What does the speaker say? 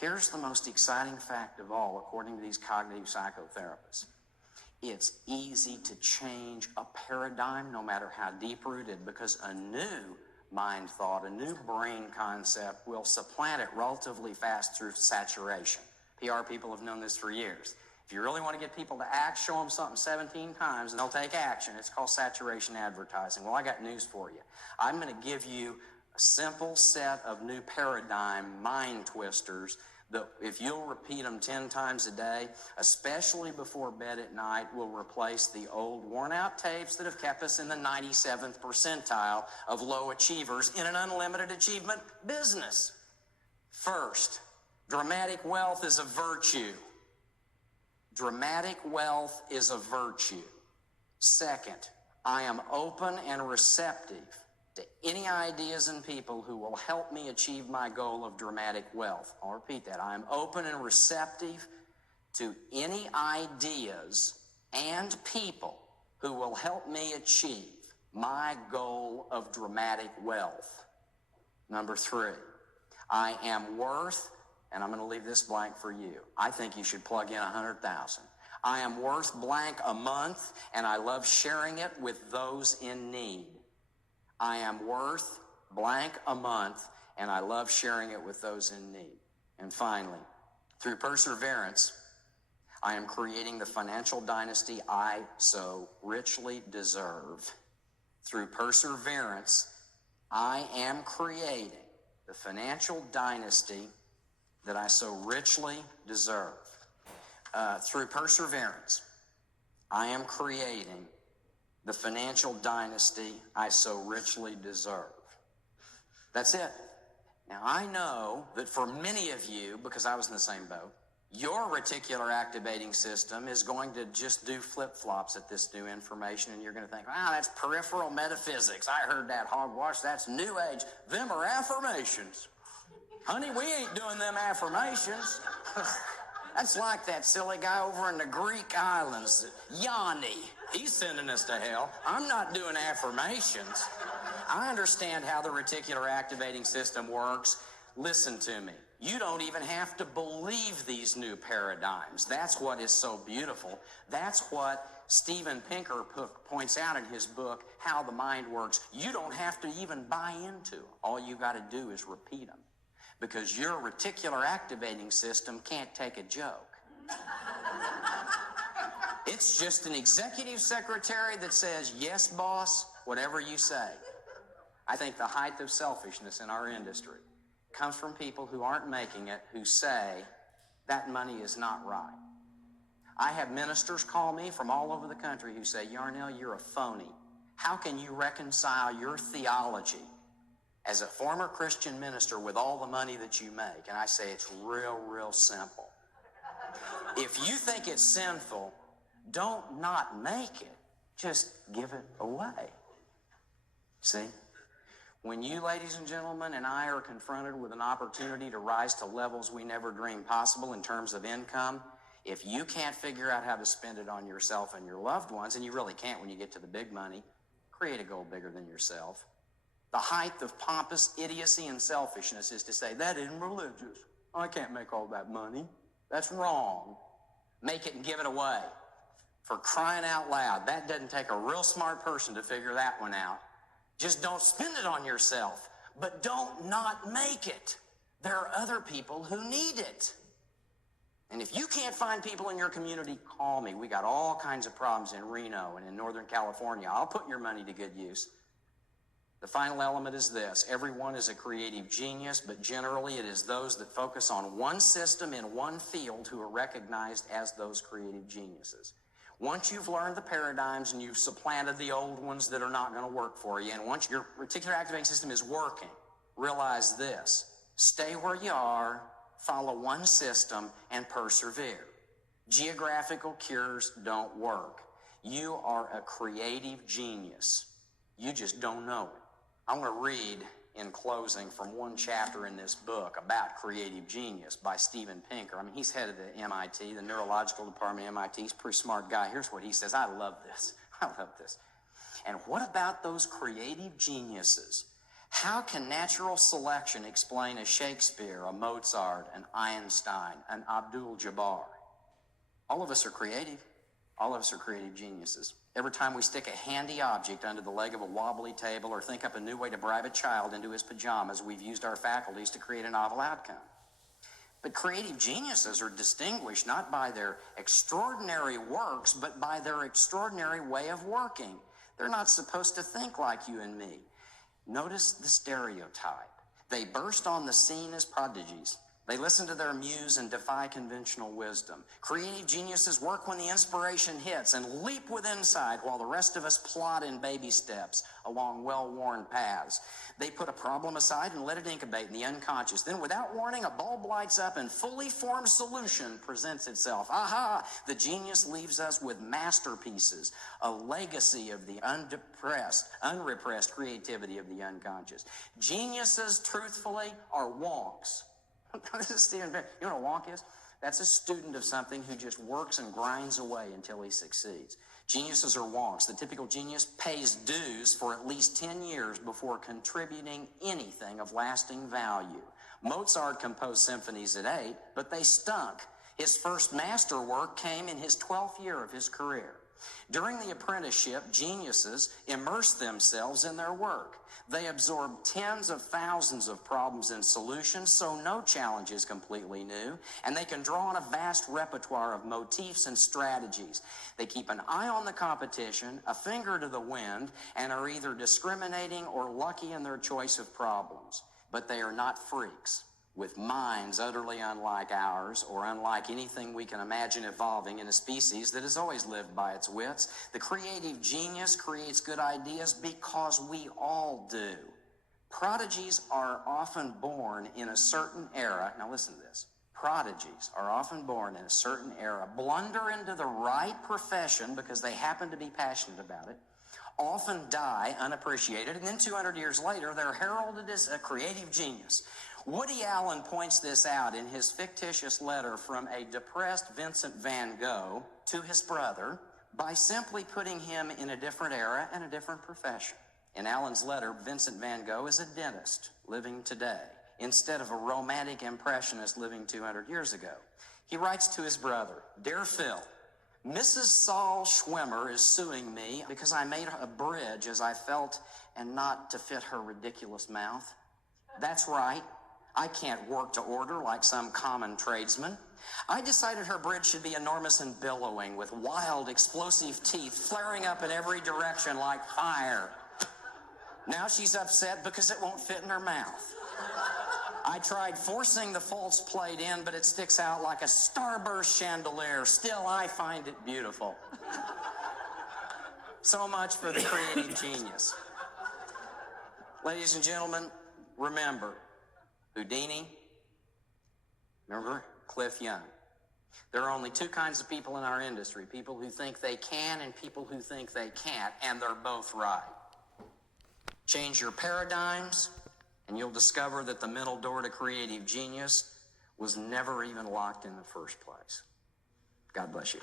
Here's the most exciting fact of all, according to these cognitive psychotherapists. It's easy to change a paradigm, no matter how deep-rooted, because a new mind thought, a new brain concept will supplant it relatively fast through saturation. PR people have known this for years. If you really want to get people to act, show them something 17 times and they'll take action. It's called saturation advertising. Well, I got news for you. I'm going to give you a simple set of new paradigm mind twisters that if you'll repeat them 10 times a day, especially before bed at night, will replace the old worn-out tapes that have kept us in the 97th percentile of low achievers in an unlimited achievement business. First, dramatic wealth is a virtue. Dramatic wealth is a virtue. Second, I am open and receptive to any ideas and people who will help me achieve my goal of dramatic wealth. I'll repeat that. I am open and receptive to any ideas and people who will help me achieve my goal of dramatic wealth. Number 3, I am worth, and I'm going to leave this blank for you. I think you should plug in 100,000. I am worth blank a month, and I love sharing it with those in need. I am worth blank a month, and I love sharing it with those in need. And finally, through perseverance, I am creating the financial dynasty I so richly deserve. Through perseverance, I am creating the financial dynasty that I so richly deserve. Through perseverance, I am creating the financial dynasty I so richly deserve. That's it. Now, I know that for many of you, because I was in the same boat, your reticular activating system is going to just do flip-flops at this new information, and you're going to think, wow, that's peripheral metaphysics. I heard that hogwash. That's New Age. Them are affirmations. Honey, we ain't doing them affirmations. That's like that silly guy over in the Greek islands, Yanni. He's sending us to hell. I'm not doing affirmations. I understand how the reticular activating system works. Listen to me. You don't even have to believe these new paradigms. That's what is so beautiful. That's what Steven Pinker points out in his book, How the Mind Works. You don't have to even buy into them. All you got to do is repeat them, because your reticular activating system can't take a joke. It's just an executive secretary that says, yes, boss, whatever you say. I think the height of selfishness in our industry comes from people who aren't making it, who say that money is not right. I have ministers call me from all over the country who say, Yarnell, you're a phony. How can you reconcile your theology as a former Christian minister with all the money that you make? And I say, it's real simple. If you think it's sinful, don't not make it. Just give it away. See? When you, ladies and gentlemen, and I are confronted with an opportunity to rise to levels we never dreamed possible in terms of income, if you can't figure out how to spend it on yourself and your loved ones, and you really can't when you get to the big money, create a goal bigger than yourself. The height of pompous idiocy and selfishness is to say, that isn't religious. I can't make all that money. That's wrong. Make it and give it away. For crying out loud, that doesn't take a real smart person to figure that one out. Just don't spend it on yourself, but don't not make it. There are other people who need it. And if you can't find people in your community, call me. We got all kinds of problems in Reno and in Northern California. I'll put your money to good use. The final element is this. Everyone is a creative genius, but generally it is those that focus on one system in one field who are recognized as those creative geniuses. Once you've learned the paradigms and you've supplanted the old ones that are not going to work for you, and once your reticular activating system is working, realize this. Stay where you are, follow one system, and persevere. Geographical cures don't work. You are a creative genius. You just don't know it. I want to read in closing from one chapter in this book about creative genius by Steven Pinker. I mean, he's head of the MIT, the neurological department at MIT. He's a pretty smart guy. Here's what he says. I love this. I love this. And what about those creative geniuses How can natural selection explain a Shakespeare, a Mozart, an Einstein, an Abdul-Jabbar? All of us are creative. All of us are creative geniuses. Every time we stick a handy object under the leg of a wobbly table or think up a new way to bribe a child into his pajamas, we've used our faculties to create a novel outcome. But creative geniuses are distinguished not by their extraordinary works, but by their extraordinary way of working. They're not supposed to think like you and me. Notice the stereotype. They burst on the scene as prodigies. They listen to their muse and defy conventional wisdom. Creative geniuses work when the inspiration hits and leap with insight while the rest of us plod in baby steps along well-worn paths. They put a problem aside and let it incubate in the unconscious. Then, without warning, a bulb lights up and fully formed solution presents itself. Aha! The genius leaves us with masterpieces, a legacy of the unrepressed creativity of the unconscious. Geniuses, truthfully, are wonks. This is Stephen Barry. You know what a wonk is? That's a student of something who just works and grinds away until he succeeds. Geniuses are wonks. The typical genius pays dues for at least 10 years before contributing anything of lasting value. Mozart composed symphonies at 8, but they stunk. His first masterwork came in his 12th year of his career. During the apprenticeship, geniuses immerse themselves in their work. They absorb tens of thousands of problems and solutions, so no challenge is completely new, and they can draw on a vast repertoire of motifs and strategies. They keep an eye on the competition, a finger to the wind, and are either discriminating or lucky in their choice of problems. But they are not freaks, with minds utterly unlike ours or unlike anything we can imagine evolving in a species that has always lived by its wits. The creative genius creates good ideas because we all do. Prodigies are often born in a certain era. Now listen to this. Prodigies are often born in a certain era, blunder into the right profession because they happen to be passionate about it, often die unappreciated, and then 200 years later, they're heralded as a creative genius. Woody Allen points this out in his fictitious letter from a depressed Vincent van Gogh to his brother by simply putting him in a different era and a different profession. In Allen's letter, Vincent van Gogh is a dentist living today instead of a romantic impressionist living 200 years ago. He writes to his brother, "Dear Phil, Mrs. Saul Schwimmer is suing me because I made a bridge as I felt and not to fit her ridiculous mouth. That's right. I can't work to order like some common tradesman. I decided her bridge should be enormous and billowing with wild, explosive teeth flaring up in every direction like fire. Now she's upset because it won't fit in her mouth. I tried forcing the false plate in, but it sticks out like a starburst chandelier. Still, I find it beautiful." So much for the creative genius. Ladies and gentlemen, remember, Houdini, remember Cliff Young. There are only two kinds of people in our industry, people who think they can and people who think they can't, and they're both right. Change your paradigms, and you'll discover that the mental door to creative genius was never even locked in the first place. God bless you.